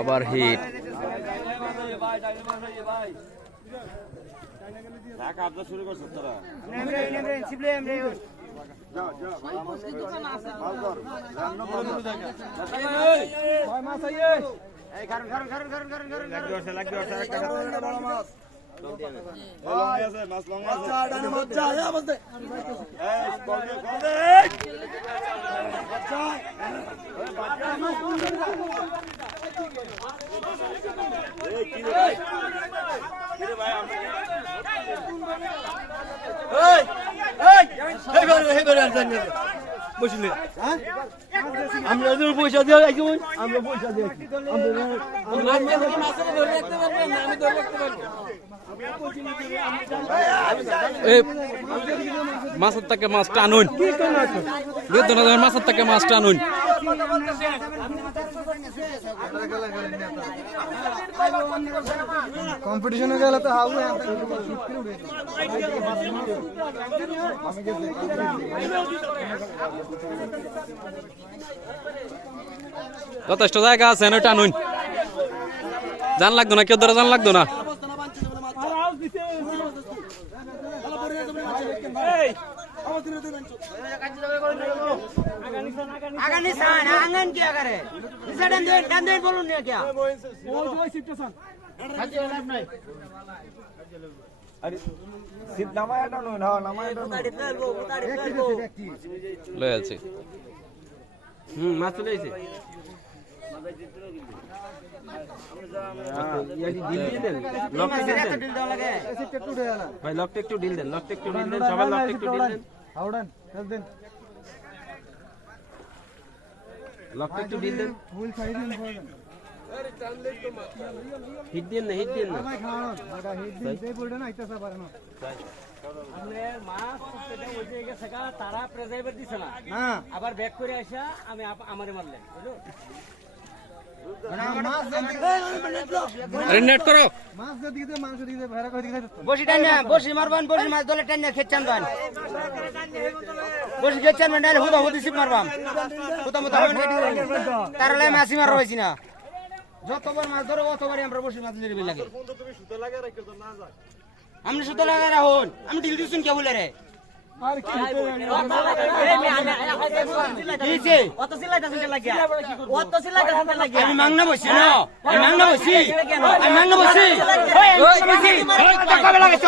আবার হিট। শুরু করছো তোরা আমরা পয়সা দিয়ে আমরা পয়সা দিয়ে মাছের থেকে মাছ টানুন, মাছের থেকে মাছ টানুন। কম্পিটিশনে গেলে তো হাউ যথেষ্ট জায়গা আছে না, টানুন। জান লাগতো না, কেউ ধরে জান লাগতো না। লয়ে আছে মাছ চলে এসে ভাই লকটা একটু ডিল দেন, লকটা একটু ডিল দেন, সবাই লকটা একটু ডিল দেন, আউডান চল দেন, লকটা একটু ডিল দেন, ফুল সাইড দেন, হিট দেন না, হিট দেন না ভাই, খাওয়ানো এটা হিট দেন, এই বলটা না আইতাছে পারে না। আপনার মাছ ওইটা গেছে গা, তারা প্রেজাইভার দিছে না, আবার ব্যাক করে আসা আমি আমারে মারলেন, বুঝলো? নেট করো। মাছ দিতে মাংস দিতে ভেড়া কই দিতে বসি টাইনা, বসি মারবান, বসি মাছ দলে টাইনা খেচ্ছান দান, বসি খেচ্ছান মানে হুদা হুদি সিপ মারবাম, হুদা মুদা তারলে মাছি মারা হইছি না, যতবার মাছ ধরো অতবারই আমরা বসি মাছ লিরবি লাগে। আপনি সুতো লাগাই রাখুন, আমি ঢিল দিছুন কে বলে রে আর কি আমি মাংনা বসি না, আমি মাংনা বসি, আমি মাংনা বসি, কবে লাগাইছ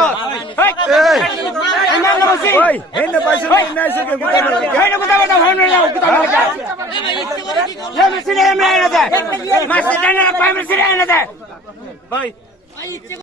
আমি মাংনা বসি, ভাই